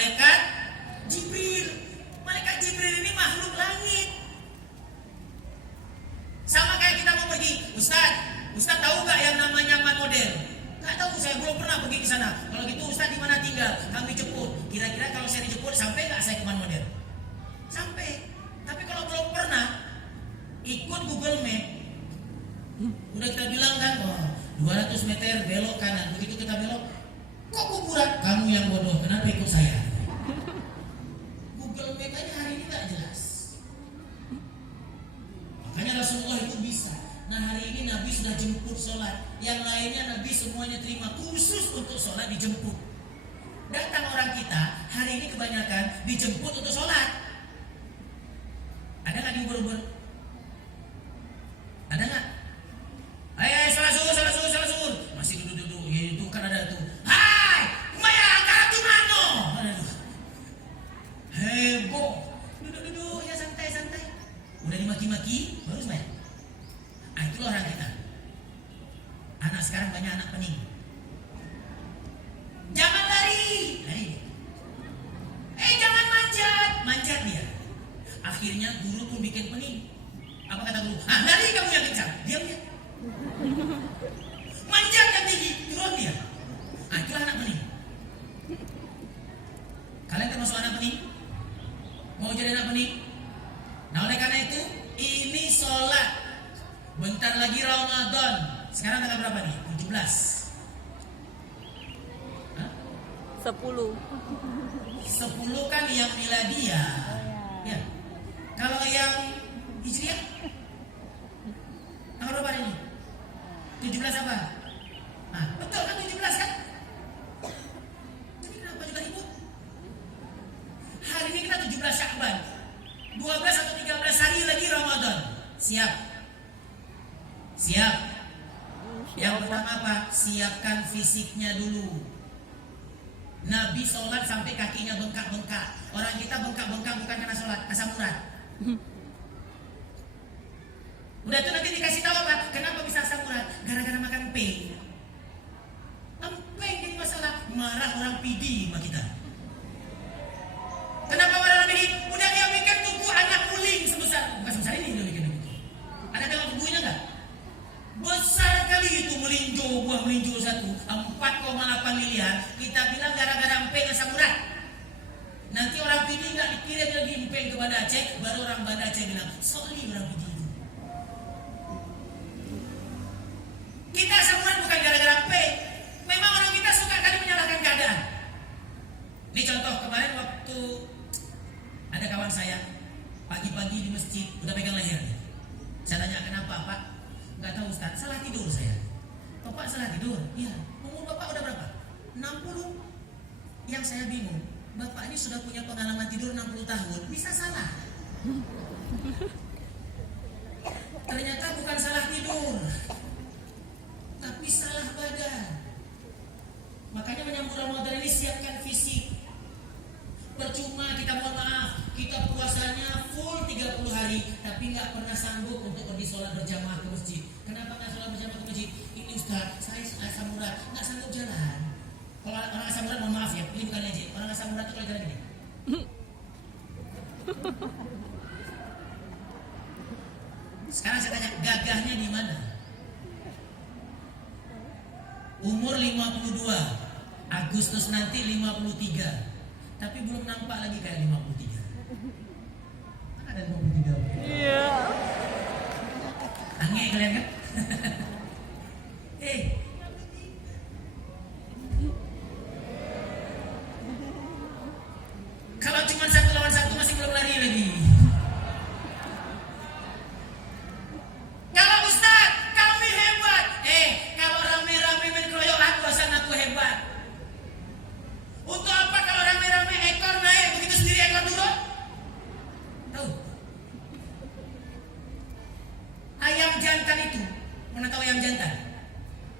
malaikat Jibril. Malaikat Jibril ini makhluk langit. Sama kayak kita mau pergi, Ustaz tahu gak yang namanya man model? Gak tahu, saya belum pernah pergi ke sana. Kalau gitu Ustaz di mana tinggal? Kami jemput. Kira-kira kalau saya dijemput sampai gak saya ke man model? Sampai. Tapi kalau belum pernah ikut Google Map, udah kita bilang kan, 200 meter belok kanan. Begitu kita belok, kok kuburan? Kamu yang bodoh, kenapa ikut saya? Google Map aja hari ini gak jelas. Makanya Rasulullah itu bisa. Nah hari ini Nabi sudah jemput sholat. Yang lainnya Nabi semuanya terima. Khusus untuk sholat dijemput. Datang orang kita hari ini kebanyakan dijemput untuk sholat. Ada gak diuber-uber? Ada gak? Ayo sholat zuhur. Masih duduk-duduk. Ya, itu kan ada tuh. Hai, Maya angkat mano. Heboh. Duduk-duduk ya, santai-santai. Udah dimaki-maki baru main. Itu orang kita. Anak sekarang banyak anak pening. Jangan lari. Jangan manjat dia. Akhirnya guru pun bikin pening. Apa kata guru? Lari kamu yang kencang. Diam dia. Manjat yang tinggi, turun dia. Itulah anak pening. Kalian termasuk anak pening? Mau jadi anak pening? Nah oleh karena itu, ini sholat. Bentar lagi Ramadan. Sekarang tanggal berapa nih? 17. 10 kan yang miladiah. Ya. Kalau yang Hijriah? Tanggal berapa ini? 17 apa? Nah, betul kan 17 kan? Jadi kenapa juga ribut? Hari ini kita 17 Syakban. 12 atau 13 hari lagi Ramadan. Siap. Yang pertama apa? Siapkan fisiknya dulu. Nabi sholat sampai kakinya bengkak-bengkak. Orang kita bengkak-bengkak bukan karena sholat, asam urat. Udah tuh nanti dikasih tahu apa? Kenapa bisa asam urat? Gara-gara makan emping. Emping jadi masalah. Marah orang PD sama kita. Kenapa marah orang PD? Udah dia bikin tubuh anak uling sebesar. Bukan sebesar ini dia bikin tubuh. Ada tengok tubuhnya enggak? Besar kali itu buah melinjo satu 4,8 miliar. Kita bilang gara-gara emping asam urat. Nanti orang PD nggak dikirim lagi emping ke Banda Aceh, baru orang Banda Aceh bilang sorry orang PD itu. Kita asam urat bukan gara-gara emping. Memang orang kita suka kali menyalahkan keadaan. Ini contoh kemarin waktu ada kawan saya pagi-pagi di masjid udah pegang lehernya. Saya tanya kenapa Pak? Gak tahu Ustaz, salah tidur saya. Bapak salah tidur? Iya. Umur Bapak udah berapa? 60. Yang saya bingung, Bapak ini sudah punya pengalaman tidur 60 tahun, bisa salah? Ternyata bukan salah tidur, tapi salah badan. Makanya menyambut Ramadan ini siapkan fisik. Percuma kita mohon maaf, kita puasanya full 30 hari, tapi nggak pernah sanggup untuk pergi sholat berjamaah ke masjid. Kenapa nggak sholat berjamaah ke masjid? Ini Ustaz, saya asam urat, nggak sanggup jalan. Kalau orang asam urat, mohon maaf ya, ini bukan ejek. Orang asam urat itu kalau jalan gini. Sekarang saya tanya, gagahnya di mana? Umur 52, Agustus nanti 53. Tapi belum nampak lagi kayak 53. Kan ada 53. Iya. Aneh kalian kan? Kalau cuma 1 lawan 1 masih belum lari lagi. Kalau Ustaz, kami hebat. Kalau rame-rame main keroyokan, buasan aku hebat. Untuk apa kalau rame-rame ekor naik, begitu sendiri ekor turun? Tahu? Ayam jantan itu, mana tahu ayam jantan?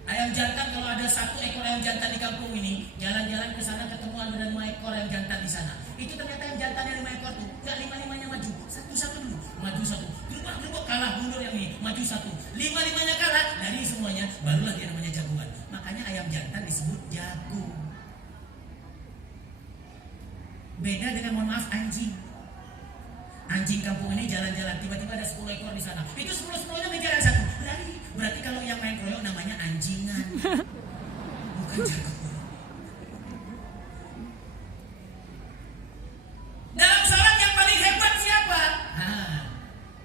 Ayam jantan kalau ada 1 ekor ayam jantan di kampung ini, jalan-jalan ke sana ketemu ada 5 ekor ayam jantan di sana. Itu ternyata ayam jantan yang 5 ekor tuh, gak 5-5-nya maju, satu-satu dulu, maju 1, gerubak kalah mundur yang ini, maju 1, 5-5-nya kalah, dari semuanya, barulah dia namanya jagoan. Makanya ayam jantan disebut jago. Beda dengan, mohon maaf, anjing. Anjing kampung ini jalan-jalan, tiba-tiba ada 10 ekor di sana. Itu 10-10-nya mengejar satu. Berarti kalau yang main kroyok namanya anjingan. Bukan jago. Dalam sholat yang paling hebat siapa?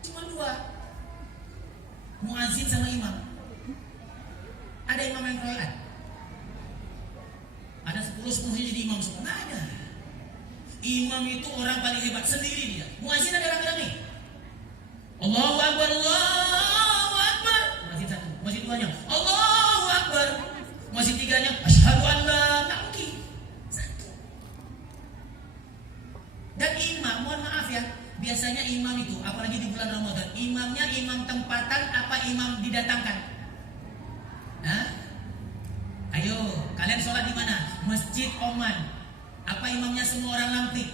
Cuma 2. Muazin sama imam. Ada imam yang kroyok? Ada 10-10 jadi imam semua? Nggak ada. Imam itu orang paling hebat sendiri dia. Muazin ada rame-rame. Allahu Akbar, Allahu Akbar. Muazin 1, muazin 2-nya Allahu Akbar. Muazin 3-nya asyhadu an la ilaha illallah. 1. Dan imam, mohon maaf ya, biasanya imam itu, apalagi di bulan Ramadan, imamnya imam tempatan apa imam didatangkan? Ayo, kalian sholat di mana? Masjid Oman. Apa imamnya semua orang Lampik?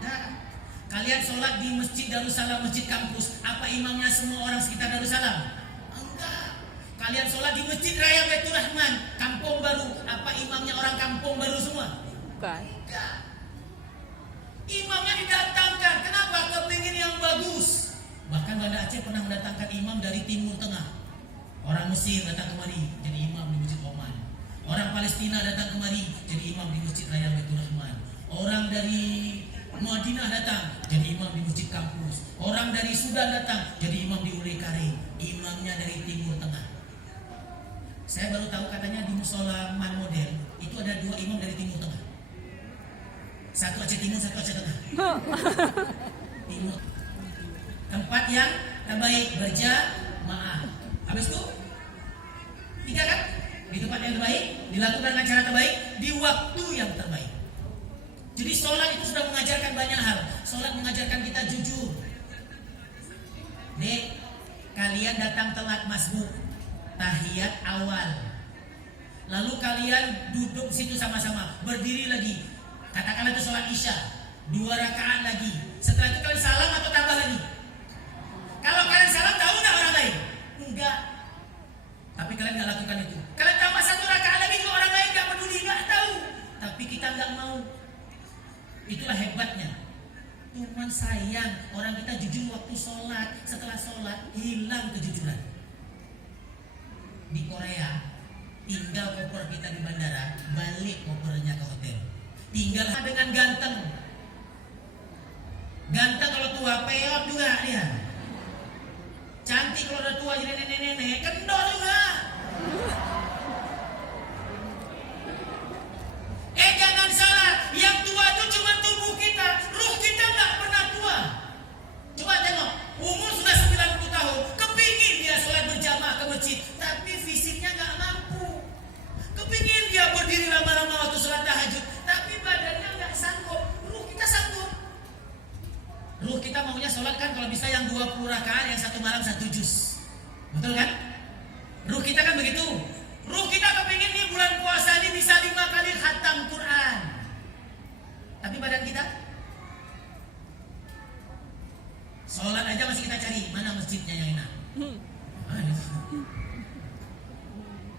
Enggak. Kalian sholat di Masjid Darussalam, masjid kampus. Apa imamnya semua orang sekitar Darussalam? Enggak. Kalian sholat di Masjid Raya Baitur Rahman, Kampung Baru. Apa imamnya orang Kampung Baru semua? Bukan. Enggak. Imamnya didatangkan. Kenapa? Kepingin yang bagus. Bahkan Banda Aceh pernah mendatangkan imam dari Timur Tengah. Orang Mesir datang kemari jadi imam di Masjid Oman. Orang Palestina datang kemari jadi imam di Masjid Raya Baitur Rahman. Orang dari Madinah datang jadi imam di Masjid Kampus. Orang dari Sudan datang jadi imam di Ulai Kare. Imamnya dari Timur Tengah. Saya baru tahu katanya di musola Man Model itu ada 2 imam dari Timur Tengah. Satu Aceh Timur, satu Aceh Tengah. Timur. Tempat yang terbaik berjamaah. Habis itu 3 kan? Di tempat yang terbaik, dilakukan dengan cara terbaik, di waktu yang terbaik. Jadi sholat itu sudah mengajarkan banyak hal. Sholat mengajarkan kita jujur. Dek, kalian datang telat masbuk, tahiyat awal. Lalu kalian duduk situ sama-sama, berdiri lagi. Katakanlah itu sholat isya, 2 rakaat lagi. Setelah itu kalian salam atau tambah lagi? Kalau kalian salam, tahu nggak orang lain? Enggak. Tapi kalian nggak lakukan itu. Kalian tambah 1 rakaat lagi juga orang lain nggak peduli, nggak tahu. Tapi kita nggak mau. Itulah hebatnya. Cuman sayang orang kita jujur waktu sholat. Setelah sholat hilang kejujuran. Di Korea tinggal koper kita di bandara, balik kopernya ke hotel. Tinggal dengan ganteng. Ganteng kalau tua, peot juga dia. Cantik kalau udah tua jadi nenek-nenek, kendor juga. Jangan salah, yang tua itu cuma tubuh kita, ruh kita nggak pernah tua. Coba tengok, umur sudah 90 tahun, kepingin dia sholat berjamaah ke masjid, tapi fisiknya nggak mampu. Kepingin dia berdiri lama-lama waktu sholat tahajud, tapi badannya nggak sanggup. Ruh kita sanggup. Ruh kita maunya sholat kan kalau bisa yang 20 rakaat, yang 1 malam 1 juz. Betul kan? Ruh kita kan begitu. Ruh kita kepingin nih bulan puasa ini bisa 5 kali khatam Quran. Tapi badan kita sholat aja masih kita cari mana masjidnya yang enak.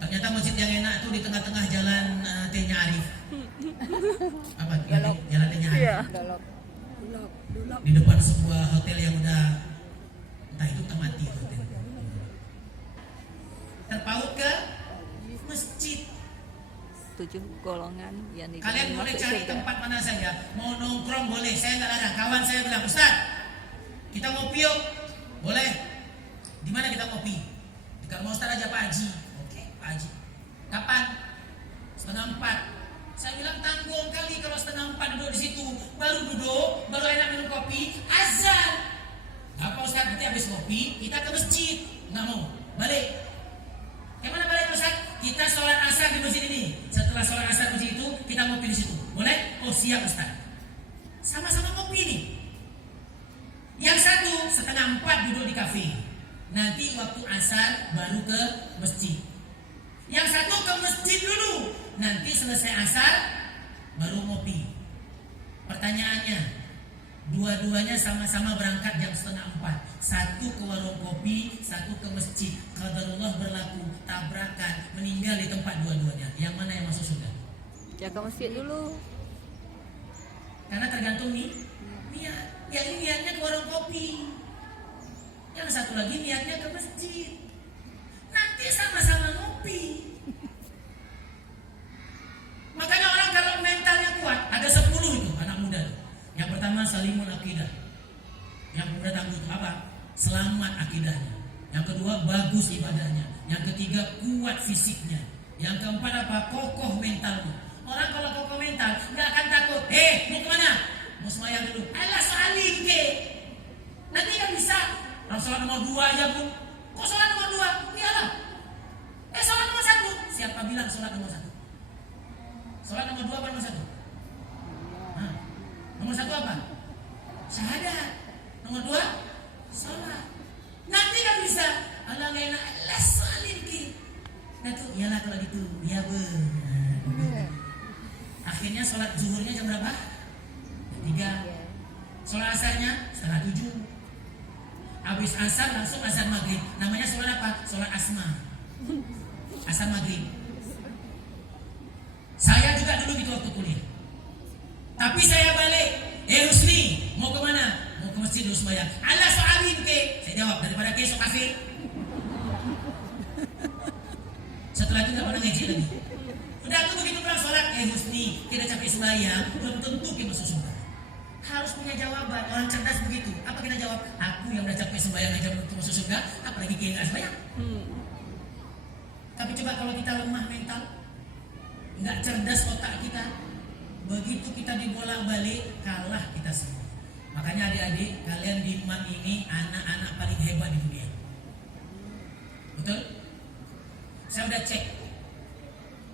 Ternyata masjid yang enak itu di tengah-tengah jalan T-nya Arif. Apa? Jalan T-nya Arif. Iya. Di depan sebuah hotel yang udah entah itu mati hotel. Terpaut ke masjid. 7 golongan yang Kalian boleh cari tempat mana saja. Mau nongkrong boleh, saya nggak larang. Kawan saya bilang, Ustaz, kita ngopi yuk. Boleh. Di mana kita ngopi? Dekat mau Ustaz aja Pak Haji. Oke, Pak Haji. Kapan? 3:30. Saya bilang tanggung kali kalau 3:30 duduk di situ. Baru duduk, baru enak minum kopi, azan. Apa Ustaz, nanti habis kopi kita ke masjid. Nggak mau, balik. Gimana balik Ustaz? Kita sholat asar di masjid ini. Setelah sholat asar di masjid itu, kita ngopi di situ. Boleh? Oh siap Ustaz. Sama-sama ngopi nih. Yang satu 3:30 duduk di kafe. Nanti waktu asar baru ke masjid. Yang satu ke masjid dulu. Nanti selesai asar baru ngopi. Pertanyaannya, dua-duanya sama-sama berangkat jam 3:30. Satu ke warung kopi, satu ke masjid. Qadarullah berlaku, tabrakan, meninggal di tempat dua-duanya. Yang mana yang masuk surga? Ya ke masjid dulu. Karena tergantung niat. Yang ini niatnya ke warung kopi, yang satu lagi niatnya ke masjid. Nanti sama-sama ngopi. Makanya orang kalau mentalnya kuat, ada 10 itu anak muda. Yang pertama salimul akidah. Yang pertama itu apa? Selamat akidahnya. Yang kedua bagus ibadahnya. Yang ketiga kuat fisiknya. Yang keempat apa? Kokoh mentalnya. Orang kalau kokoh mental nggak akan takut. Mau kemana? Mau semayang dulu. Alah saling ke. Nanti kan bisa. Orang sholat nomor 2 aja pun. Kok sholat nomor 2? Iyalah. Sholat nomor 1. Siapa bilang sholat nomor 1? Sholat nomor 2 apa nomor 1? Nomor 1 apa? Syahadat. Nomor 2? Sholat. Nanti kan bisa. Allah gak enak. Alah saling ke. Nah tuh, iyalah kalau gitu. Ya benar. Akhirnya sholat zuhurnya jam berapa? 3. Sholat asarnya setengah 7. Habis asar langsung azan maghrib. Namanya sholat apa? Sholat asma. Asar maghrib. Saya juga dulu gitu waktu kuliah. Tapi saya balik. Husni, mau kemana? Mau ke masjid dulu sembahyang. Allah soalin ke. Saya jawab, daripada ke sok kafir. Setelah itu gak pernah ngaji lagi. Udah aku begitu pulang sholat. Husni, kita capek sembahyang, belum tentu kita masuk surga. Harus punya jawaban. Orang cerdas begitu. Apa kita jawab? Aku yang udah capek sembahyang aja belum masuk surga. Apalagi kita nggak sembahyang. Tapi coba kalau kita lemah mental, nggak cerdas otak kita, begitu kita dibolak-balik, kalah kita semua. Makanya adik-adik, kalian di IMAN ini anak-anak paling hebat di dunia. Betul? Saya udah cek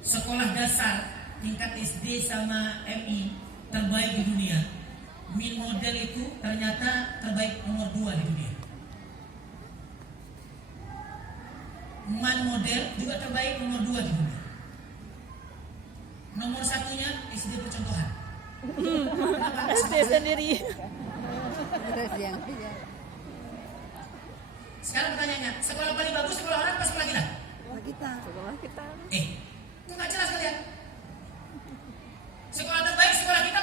sekolah dasar tingkat SD sama MI terbaik di dunia. Min model itu ternyata terbaik nomor 2 di dunia. Man model juga terbaik nomor 2 di dunia. Nomor 1-nya SD percontohan. SD sendiri. Sekarang pertanyaannya, sekolah paling bagus sekolah orang apa sekolah kita? Sekolah kita. Itu nggak jelas kalian. Sekolah terbaik sekolah kita